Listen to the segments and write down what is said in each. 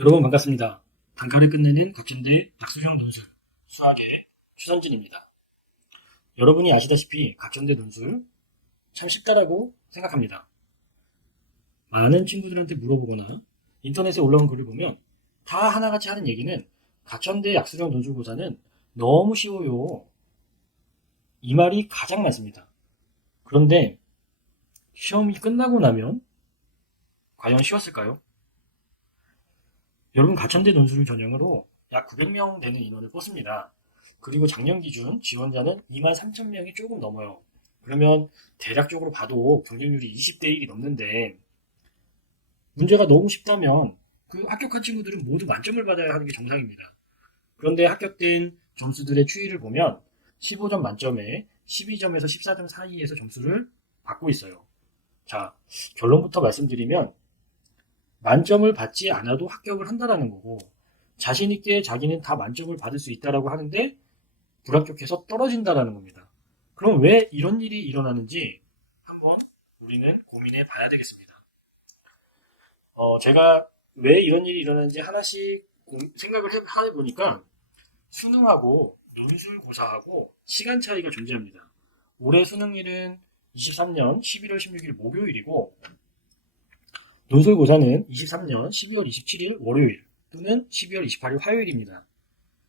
여러분 반갑습니다. 단칼에 끝내는 각진대 약수형 논술 수학의 추선진입니다. 여러분이 아시다시피 각전대 논술 참 쉽다라고 생각합니다. 많은 친구들한테 물어보거나 인터넷에 올라온 글을 보면 다 하나같이 하는 얘기는 각전대 약수형 논술고사는 너무 쉬워요. 이 말이 가장 많습니다. 그런데 시험이 끝나고 나면 과연 쉬웠을까요? 여러분 가천대 논술을 전형으로 약 900명 되는 인원을 뽑습니다. 그리고 작년 기준 지원자는 23,000명이 조금 넘어요. 그러면 대략적으로 봐도 경쟁률이 20대 1이 넘는데 문제가 너무 쉽다면 그 합격한 친구들은 모두 만점을 받아야 하는 게 정상입니다. 그런데 합격된 점수들의 추이를 보면 15점 만점에 12점에서 14점 사이에서 점수를 받고 있어요. 자, 결론부터 말씀드리면 만점을 받지 않아도 합격을 한다라는 거고 자신있게 자기는 다 만점을 받을 수 있다라고 하는데 불합격해서 떨어진다라는 겁니다. 그럼 왜 이런 일이 일어나는지 한번 우리는 고민해 봐야 되겠습니다. 제가 왜 이런 일이 일어나는지 하나씩 생각을 해보니까 수능하고 논술고사하고 시간 차이가 존재합니다. 올해 수능일은 23년 11월 16일 목요일이고 논술고사는 23년 12월 27일 월요일 또는 12월 28일 화요일입니다.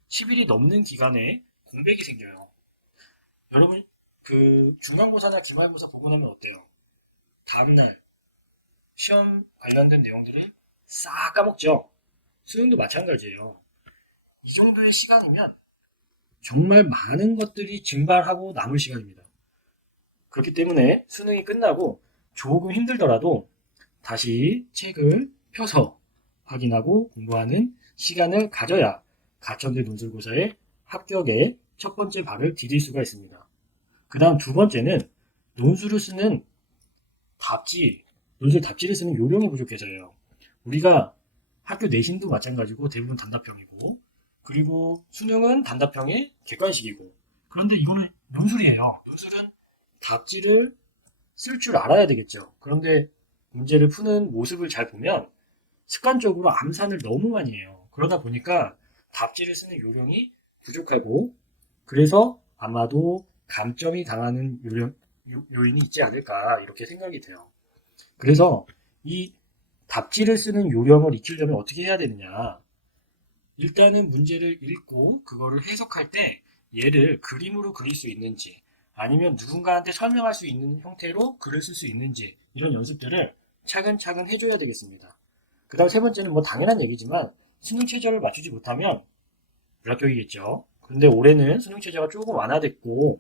10일이 넘는 기간에 공백이 생겨요. 여러분, 그 중간고사나 기말고사 보고 나면 어때요? 다음날 시험 관련된 내용들을 싹 까먹죠? 수능도 마찬가지예요. 이 정도의 시간이면 정말 많은 것들이 증발하고 남을 시간입니다. 그렇기 때문에 수능이 끝나고 조금 힘들더라도 다시 책을 펴서 확인하고 공부하는 시간을 가져야 가천대 논술고사의 합격의 첫 번째 발을 디딜 수가 있습니다. 그 다음 두 번째는 논술을 쓰는 답지, 논술 답지를 쓰는 요령이 부족해서요. 우리가 학교 내신도 마찬가지고 대부분 단답형이고 그리고 수능은 단답형의 객관식이고 그런데 이거는 논술이에요. 논술은 답지를 쓸 줄 알아야 되겠죠. 그런데 문제를 푸는 모습을 잘 보면 습관적으로 암산을 너무 많이 해요. 그러다 보니까 답지를 쓰는 요령이 부족하고 그래서 아마도 감점이 당하는 요인이 있지 않을까 이렇게 생각이 돼요. 그래서 이 답지를 쓰는 요령을 익히려면 어떻게 해야 되느냐. 일단은 문제를 읽고 그거를 해석할 때 얘를 그림으로 그릴 수 있는지 아니면 누군가한테 설명할 수 있는 형태로 글을 쓸 수 있는지 이런 연습들을 차근차근 해줘야 되겠습니다. 그 다음 세 번째는 뭐 당연한 얘기지만 수능 최저를 맞추지 못하면 불합격이겠죠. 그런데 올해는 수능 최저가 조금 완화됐고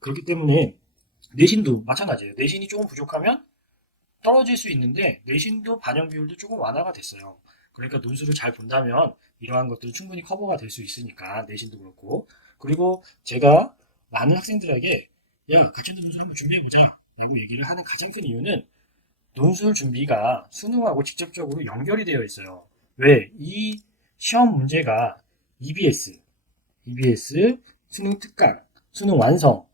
그렇기 때문에 내신도 마찬가지예요. 내신이 조금 부족하면 떨어질 수 있는데 내신도 반영 비율도 조금 완화가 됐어요. 그러니까 논술을 잘 본다면 이러한 것들이 충분히 커버가 될 수 있으니까 내신도 그렇고 그리고 제가 많은 학생들에게 야 같이 논술 한번 준비해보자 라고 얘기를 하는 가장 큰 이유는 논술 준비가 수능하고 직접적으로 연결이 되어 있어요. 왜? 이 시험 문제가 EBS, 수능 특강, 수능 완성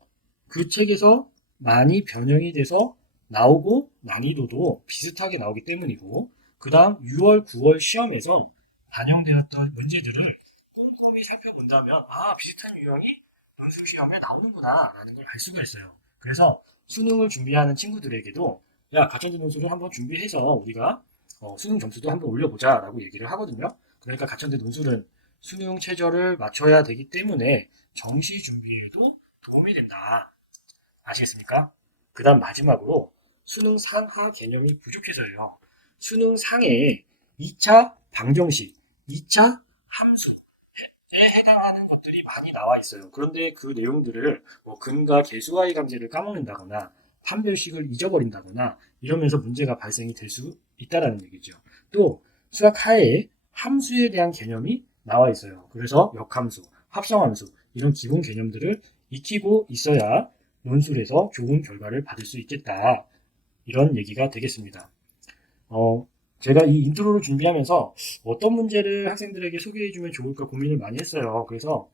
그 책에서 많이 변형이 돼서 나오고 난이도도 비슷하게 나오기 때문이고 그 다음 6월, 9월 시험에서 반영되었던 문제들을 꼼꼼히 살펴본다면 비슷한 유형이 논술 시험에 나오는구나 라는 걸 알 수가 있어요. 그래서 수능을 준비하는 친구들에게도 야 가천대 논술을 한번 준비해서 우리가 수능 점수도 한번 올려보자 라고 얘기를 하거든요. 그러니까 가천대 논술은 수능 최저를 맞춰야 되기 때문에 정시 준비에도 도움이 된다. 아시겠습니까? 그 다음 마지막으로 수능 상하 개념이 부족해서요. 수능 상에 2차 방정식, 2차 함수에 해당하는 것들이 많이 나와 있어요. 그런데 그 내용들을 뭐 근과 계수와의 관계를 까먹는다거나 판별식을 잊어버린다거나 이러면서 문제가 발생이 될 수 있다는 얘기죠. 또 수학 하에 함수에 대한 개념이 나와 있어요. 그래서 역함수, 합성함수 이런 기본 개념들을 익히고 있어야 논술에서 좋은 결과를 받을 수 있겠다. 이런 얘기가 되겠습니다. 제가 이 인트로를 준비하면서 어떤 문제를 학생들에게 소개해주면 좋을까 고민을 많이 했어요. 그래서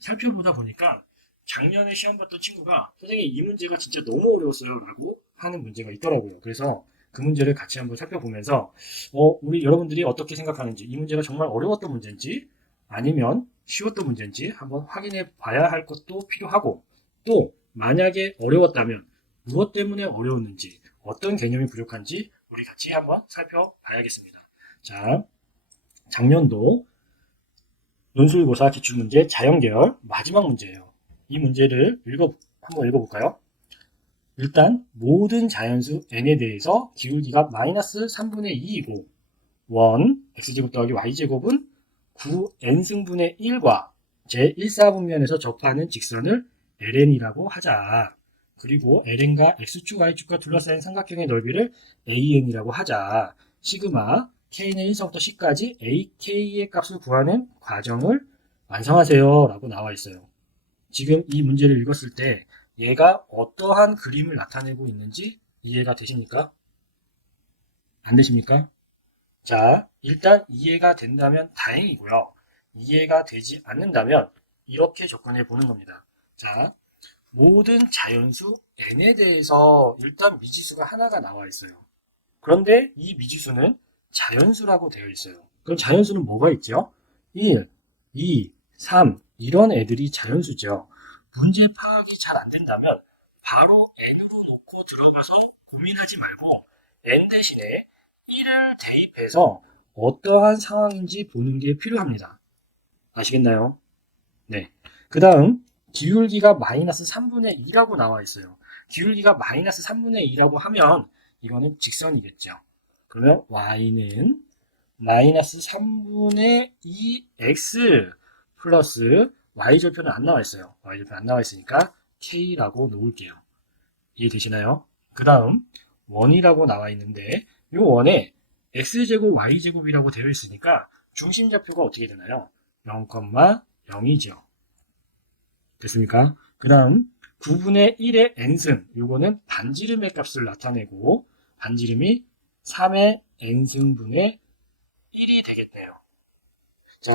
살펴보다 보니까 작년에 시험 봤던 친구가 선생님 이 문제가 진짜 너무 어려웠어요 라고 하는 문제가 있더라고요. 그래서 그 문제를 같이 한번 살펴보면서 우리 여러분들이 어떻게 생각하는지, 이 문제가 정말 어려웠던 문제인지 아니면 쉬웠던 문제인지 한번 확인해 봐야 할 것도 필요하고, 또 만약에 어려웠다면 무엇 때문에 어려웠는지, 어떤 개념이 부족한지 우리 같이 한번 살펴봐야겠습니다. 자, 작년도 논술고사 기출문제 자연계열 마지막 문제예요. 이 문제를 한번 읽어볼까요? 일단 모든 자연수 n에 대해서 기울기가 마이너스 3분의 2이고 원 x제곱 더하기 y제곱은 9n승분의 1과 제1사분면에서 접하는 직선을 ln이라고 하자. 그리고 ln과 x축, y축과 둘러싸인 삼각형의 넓이를 an이라고 하자. 시그마 k는 1서부터 c까지 ak의 값을 구하는 과정을 완성하세요 라고 나와 있어요. 지금 이 문제를 읽었을 때 얘가 어떠한 그림을 나타내고 있는지 이해가 되십니까? 안 되십니까? 자, 일단 이해가 된다면 다행이고요. 이해가 되지 않는다면 이렇게 접근해 보는 겁니다. 자, 모든 자연수 n에 대해서 일단 미지수가 하나가 나와 있어요. 그런데 이 미지수는 자연수라고 되어 있어요. 그럼 자연수는 뭐가 있죠? 1, 2, 3 이런 애들이 자연수죠. 문제 파악이 잘 안 된다면 바로 n으로 놓고 들어가서 고민하지 말고 n 대신에 1을 대입해서 어떠한 상황인지 보는 게 필요합니다. 아시겠나요? 네. 그 다음 기울기가 마이너스 3분의 2라고 나와 있어요. 기울기가 마이너스 3분의 2라고 하면 이거는 직선이겠죠. 그러면 y는 마이너스 3분의 2x 플러스 y절편은 안 나와 있어요. y절편 안 나와 있으니까 k라고 놓을게요. 이해되시나요? 그 다음 원이라고 나와 있는데 이 원에 x제곱 y제곱이라고 되어 있으니까 중심좌표가 어떻게 되나요? 0,0이죠. 됐습니까? 그 다음 9분의 1의 n승, 요거는 반지름의 값을 나타내고 반지름이 3의 n승분의 1이 되겠네요. 자,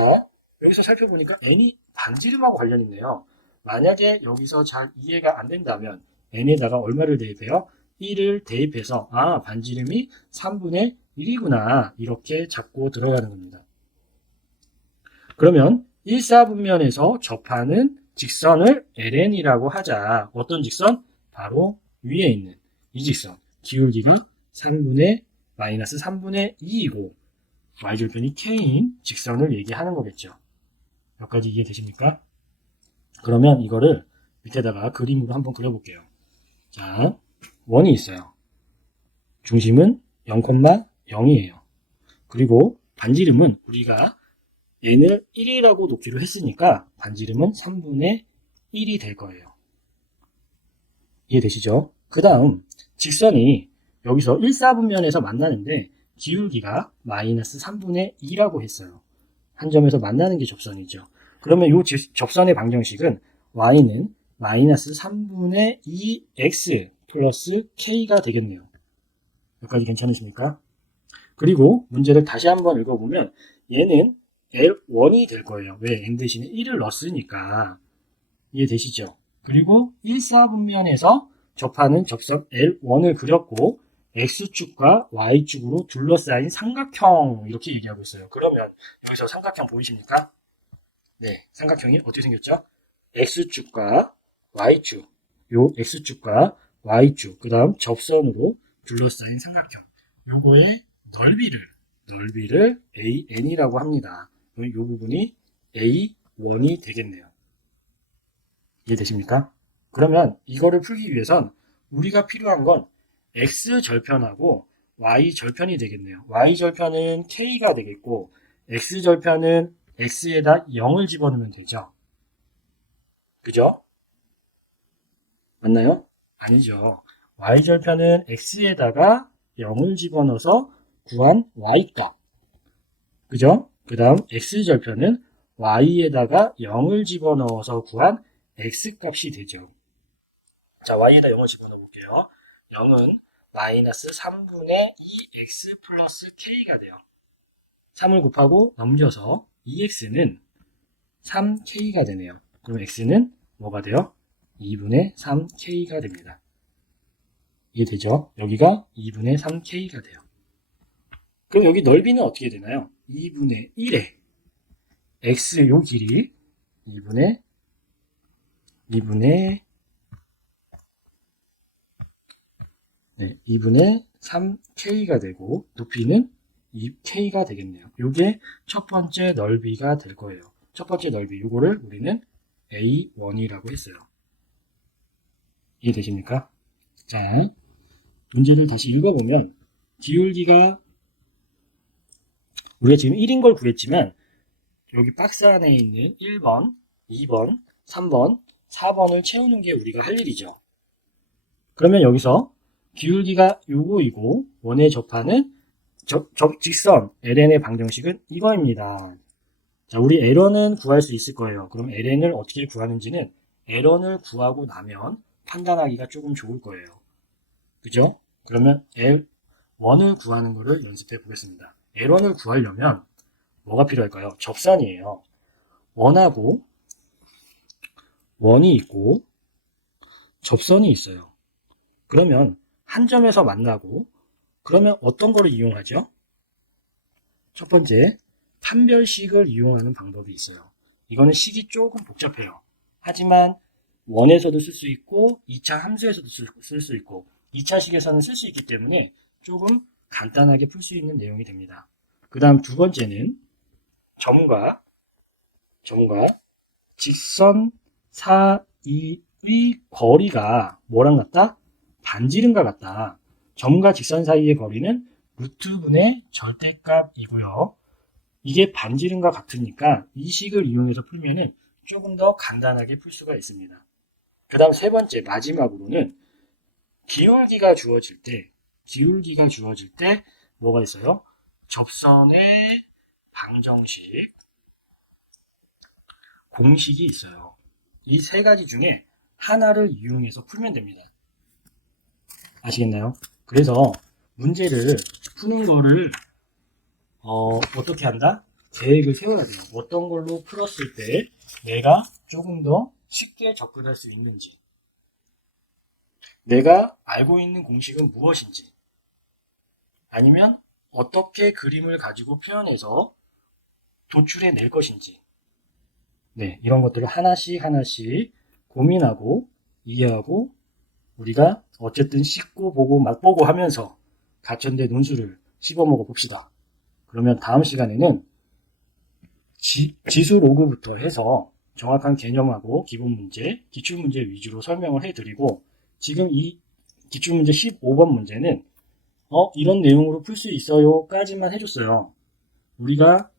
여기서 살펴보니까 n이 반지름하고 관련 있네요. 만약에 여기서 잘 이해가 안 된다면 n에다가 얼마를 대입해요? 1을 대입해서 반지름이 3분의 1이구나 이렇게 잡고 들어가는 겁니다. 그러면 1사분면에서 접하는 직선을 ln이라고 하자. 어떤 직선? 바로 위에 있는 이 직선. 기울기가 3분의 마이너스 3분의 2이고 y절편이 k인 직선을 얘기하는 거겠죠. 여기까지 이해되십니까? 그러면 이거를 밑에다가 그림으로 한번 그려볼게요. 자, 원이 있어요. 중심은 0,0이에요. 그리고 반지름은 우리가 얘를 1이라고 놓기로 했으니까 반지름은 3분의 1이 될 거예요. 이해되시죠? 그 다음 직선이 여기서 1사분면에서 만나는데 기울기가 마이너스 3분의 2라고 했어요. 한 점에서 만나는 게 접선이죠. 그러면 이 접선의 방정식은 y는 마이너스 3분의 2x 플러스 k가 되겠네요. 여기까지 괜찮으십니까? 그리고 문제를 다시 한번 읽어보면 얘는 L1이 될 거예요. 왜? n 대신에 1을 넣었으니까. 이해되시죠? 그리고 1사분면에서 접하는 접선 L1을 그렸고 X축과 Y축으로 둘러싸인 삼각형 이렇게 얘기하고 있어요. 그러면 여기서 삼각형 보이십니까? 네, 삼각형이 어떻게 생겼죠? X축과 Y축, 요 X축과 Y축, 그 다음 접선으로 둘러싸인 삼각형, 요거의 넓이를 AN이라고 합니다. 이 부분이 A1이 되겠네요. 이해되십니까? 그러면 이거를 풀기 위해선 우리가 필요한 건 X절편하고 Y절편이 되겠네요. Y절편은 K가 되겠고 X절편은 X에다 0을 집어넣으면 되죠. 그죠? 맞나요? 아니죠. Y절편은 X에다가 0을 집어넣어서 구한 Y값. 그죠? 그 다음 X절편은 Y에다가 0을 집어넣어서 구한 X값이 되죠. 자, Y에다 0을 집어넣어 볼게요. 0은 마이너스 3분의 2X 플러스 K가 돼요. 3을 곱하고 넘겨서 2X는 3K가 되네요. 그럼 X는 뭐가 돼요? 2분의 3K가 됩니다. 이해되죠? 여기가 2분의 3K가 돼요. 그럼 여기 넓이는 어떻게 되나요? 2분의 1에 x 요 길이 2분의 3K가 되고 높이는 2K가 되겠네요. 이게 첫 번째 넓이가 될 거예요. 첫 번째 넓이 이거를 우리는 A1이라고 했어요. 이해되십니까? 자, 문제를 다시 읽어보면 기울기가 우리가 지금 1인 걸 구했지만 여기 박스 안에 있는 1번, 2번, 3번, 4번을 채우는 게 우리가 할 일이죠. 그러면 여기서 기울기가 요거이고 원에 접하는 직선 ln의 방정식은 이거입니다. 자, 우리 ln은 구할 수 있을 거예요. 그럼 ln을 어떻게 구하는지는 ln을 구하고 나면 판단하기가 조금 좋을 거예요. 그죠? 그러면 L1을 구하는 거를 연습해 보겠습니다. L1을 구하려면 뭐가 필요할까요? 접선이에요. 원하고 원이 있고 접선이 있어요. 그러면 한 점에서 만나고 그러면 어떤 거를 이용하죠? 첫 번째, 판별식을 이용하는 방법이 있어요. 이거는 식이 조금 복잡해요. 하지만 원에서도 쓸 수 있고 2차 함수에서도 쓸 수 있고 2차식에서는 쓸 수 있기 때문에 조금 간단하게 풀 수 있는 내용이 됩니다. 그 다음 두 번째는 점과 직선 사이의 거리가 뭐랑 같다? 반지름과 같다. 점과 직선 사이의 거리는 루트분의 절대값이고요. 이게 반지름과 같으니까 이 식을 이용해서 풀면은 조금 더 간단하게 풀 수가 있습니다. 그 다음 세 번째 마지막으로는 기울기가 주어질 때 뭐가 있어요? 접선의 방정식 공식이 있어요. 이 세 가지 중에 하나를 이용해서 풀면 됩니다. 아시겠나요? 그래서 문제를 푸는 거를 어떻게 한다? 계획을 세워야 돼요. 어떤 걸로 풀었을 때 내가 조금 더 쉽게 접근할 수 있는지, 내가 알고 있는 공식은 무엇인지, 아니면 어떻게 그림을 가지고 표현해서 도출해 낼 것인지, 네, 이런 것들을 하나씩 고민하고 이해하고 우리가 어쨌든 씻고 보고 맛보고 하면서 가천대 논술을 씹어먹어 봅시다. 그러면 다음 시간에는 지수 로그부터 해서 정확한 개념하고 기본 문제, 기출문제 위주로 설명을 해드리고 지금 이 기출문제 15번 문제는 이런 내용으로 풀 수 있어요 까지만 해줬어요. 우리가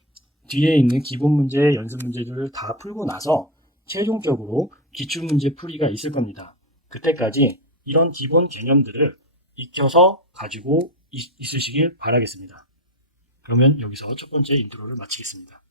뒤에 있는 기본 문제, 연습 문제들을 다 풀고 나서 최종적으로 기출문제 풀이가 있을 겁니다. 그때까지 이런 기본 개념들을 익혀서 가지고 있으시길 바라겠습니다. 그러면 여기서 첫 번째 인트로를 마치겠습니다.